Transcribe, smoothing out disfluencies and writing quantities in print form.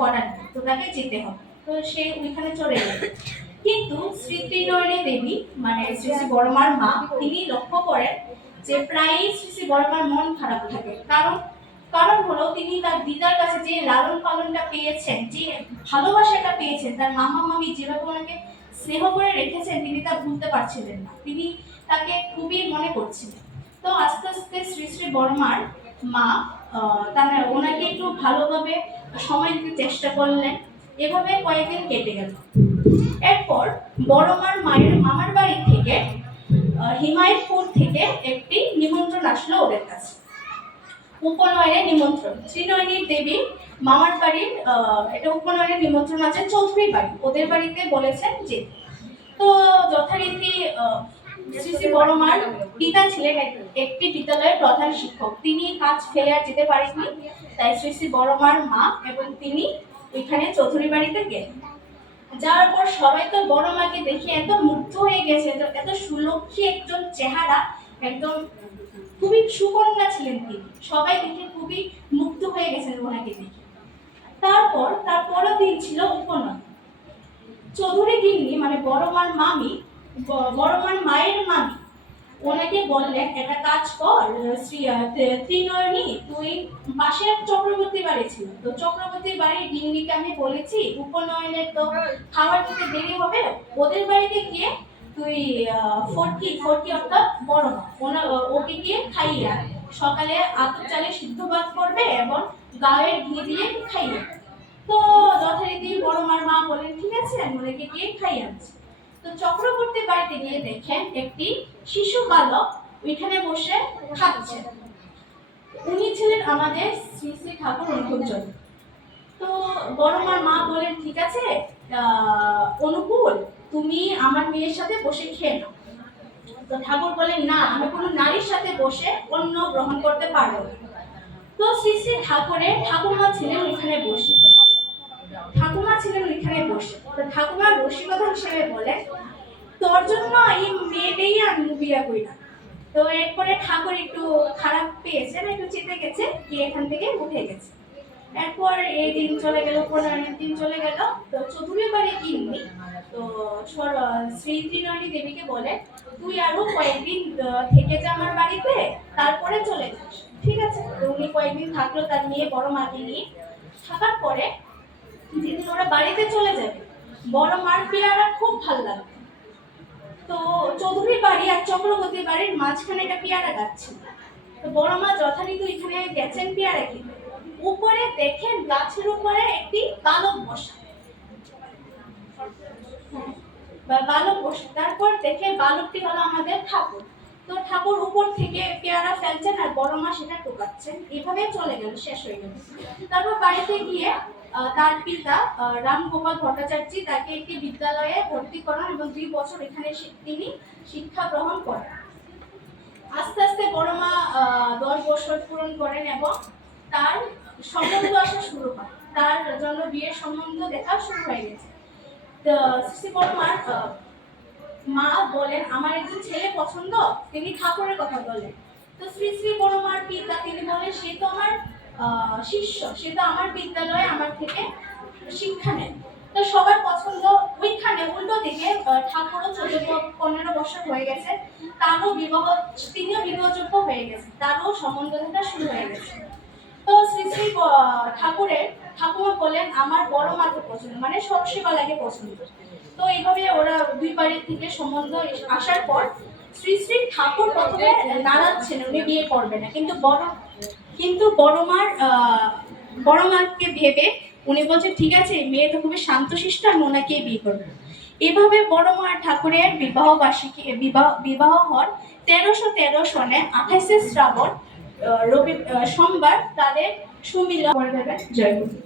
করার নেই, তো তাকে যেতে হবে। তো সে ওইখানে চলে গেল। কিন্তু শ্রী ত্রিনয়নী দেবী মানে শ্রী শ্রী বড়মার মা, তিনি লক্ষ্য করেন যে প্রায়ই শ্রী শ্রী বড়মার মন খারাপ থাকে। কারণ কারণ হলো তিনি তার দিদার কাছে যে লালন পালনটা পেয়েছেন, যে ভালোবাসাটা পেয়েছেন, তার মামা মামি যেভাবে ওনাকে স্নেহ করে রেখেছেন, তিনি তা ভুলতে পারছিলেন না। তিনি তাকে খুবই মনে করছিলেন। তো আস্তে আস্তে শ্রী শ্রী বর্মার মা তার ওনাকে একটু ভালোভাবে সময় দিতে চেষ্টা করলেন। এভাবে কয়েকদিন কেটে গেল। এরপর বড়মার মায়ের মামার বাড়ি থেকে হিমায়তপুর থেকে একটি নিমন্ত্রণ আসলো ওদের কাছে, উপনয়নের নিমন্ত্রণ। ত্রিনয়নী দেবী মামার বাড়ির এটা উপনয়নের নিমন্ত্রণ আছে, চৌধুরী বাড়ি, ওদের বাড়িতে বলেছেন যে। তো যথারীতি শ্রী শ্রী বড়মার পিতা ছিলেন একটি বিদ্যালয়ের প্রধান শিক্ষক, তিনি কাজ ফেলে আর যেতে পারেননি। তাই শ্রী শ্রী বড়মার মা এবং তিনি এখানে চৌধুরী বাড়িতে গেলেন। যাওয়ার পর সবাই তো বড় মাকে দেখে এত মুগ্ধ হয়ে গেছে, এত সুলক্ষী একজন চেহারা, একদম খুবই সুকন্যা ছিলেন তিনি। সবাই দেখে খুবই মুগ্ধ হয়ে গেছেন ওনাকে দেখে। তারপর তার পরের দিন ছিল উপনয়ন। চৌধুরী গিন্নি মানে বড়মার মামি, বড়মার মায়ের মামি ওনাকে বললেন, একটা কাজ কর শ্রী ত্রিনয়নী, তুই পাশের চক্রবর্তী বাড়ি ছিল, তো চক্রবর্তী বাড়ির গিন্নিকে আমি বলেছি উপনয়নের তো খাবার দিতে দেরি হবে, ওদের বাড়িতে গিয়ে তুই ফটকি ফটকি অর্থাৎ বড় মা ওকে গিয়ে খাইয়ে আন। সকালে আতপ চালে সিদ্ধ ভাত করবে এবং গায়ের ঘি দিয়ে খাইয়ে। তো যথারীতি বড় মার মা বলেন, ঠিক আছে, আমি ওনাকে গিয়ে খাইয়ে আনছি। তো চক্রবর্তী বাড়িতে গিয়ে দেখেন একটি শিশু বালক ওইখানে বসে খাচ্ছে। উনি ছিলেন আমাদের শ্রী শ্রী ঠাকুর অনুকূলচন্দ্র। তো বড়মার মা বলেন, ঠিক আছে অনুকূল, তুমি আমার মেয়ের সাথে বসে খেয়ে নাও। তো ঠাকুর বলেন, না, আমি কোনো নারীর সাথে বসে অন্ন গ্রহণ করতে পারবো না। তো শ্রী শ্রী ঠাকুরমা ছিলেন ওইখানে বসে, তো ঠাকুমা রসিকতা হিসেবে বলে, তোর জন্য এই মেয়েটাই আমি বিয়ে করি না। তো এরপরে ঠাকুর একটু খারাপ পেয়েছেন, একটু চেতে গেছে, গিয়ে এখান থেকে উঠে গেছে। এরপর এই দিন চলে গেল, 15 দিন চলে গেল। তো চৌধুরী বাড়ি গিন্নি তো শ্রী ত্রিনয়নী দেবীকে বলে, তুই আরো কয়েকদিন থেকে যা আমার বাড়িতে, তারপরে চলে যাস। ঠিক আছে। তো উনি কয়েকদিন থাকলো তার মেয়ে বড় মাকে নিয়ে। থাকার পরে যেদিন ওরা বাড়িতে চলে যাবে, বড় মার পেয়ারা খুব ভালো লাগবে। তো চৌধুরী বাড়ি আর চক্রবর্তী বাড়ির মাঝখানে একটা পেয়ারা গাছ ছিল। তো বড় মা যথারীতি এখানে গেছেন পেয়ারা কিনতে। উপরে দেখেন গাছের উপরে একটি বালক বসা, তারপর দেখে বালকটি হলো আমাদের ঠাকুর। তো ঠাকুর উপর থেকে পেয়ারা ফেলছেন আর বড় মা সেটা টোকাচ্ছেন। এভাবে চলে গেল, শেষ হয়ে গেল। তারপর বাড়িতে গিয়ে তার পিতা রামগোপাল ভট্টাচার্য তাকে একটি বিদ্যালয়ে ভর্তি করান এবং 2 বছর এখানে তিনি শিক্ষা গ্রহণ করেন। আস্তে আস্তে বড় মা 10 বছর পূরণ করেন এবং তার সম্বন্ধ আসা শুরু হয়, তার জন্য বিয়ের সম্বন্ধ দেখা শুরু হয়ে গেছে। তো শ্রী বড়মার মা বলেন, আমার একজন ছেলে পছন্দ, তিনি ঠাকুরের কথা বলেন। তো শ্রী শ্রী বড়মার পিতা তিনি বলেন, সে তো আমার শিষ্য, সে তো আমার বিদ্যালয়ে আমার থেকে শিক্ষা নেন। তো সবার পছন্দ ওইখানে। উল্টো দিকে ঠাকুরও 14-15 বছর হয়ে গেছে, তারও তিনিও বিবাহযোগ্য হয়ে গেছে, তারও সম্বন্ধ দেখা শুরু হয়ে গেছে। তো শ্রী শ্রী ঠাকুমা বলেন, আমার বড় মাকে পছন্দ, মানে সরসীবালাকে পছন্দ। তো এইভাবে ওরা দুই বাড়ির থেকে সম্বন্ধ আসার পর শ্রী শ্রী ঠাকুর প্রথমে নারাজ ছিলেন, উনি বিয়ে করবে না। কিন্তু বড় মাকে ভেবে উনি বলছেন, ঠিক আছে, মেয়ে তো খুবই শান্তশিষ্ট, আমি ওনাকেই বিয়ে করবো। এভাবে বড় মা ঠাকুরের বিবাহ হন 1313 সনে 28 শ্রাবণ সোমবার তাদের সুমিলন করে দেবেন। জয় গুরু।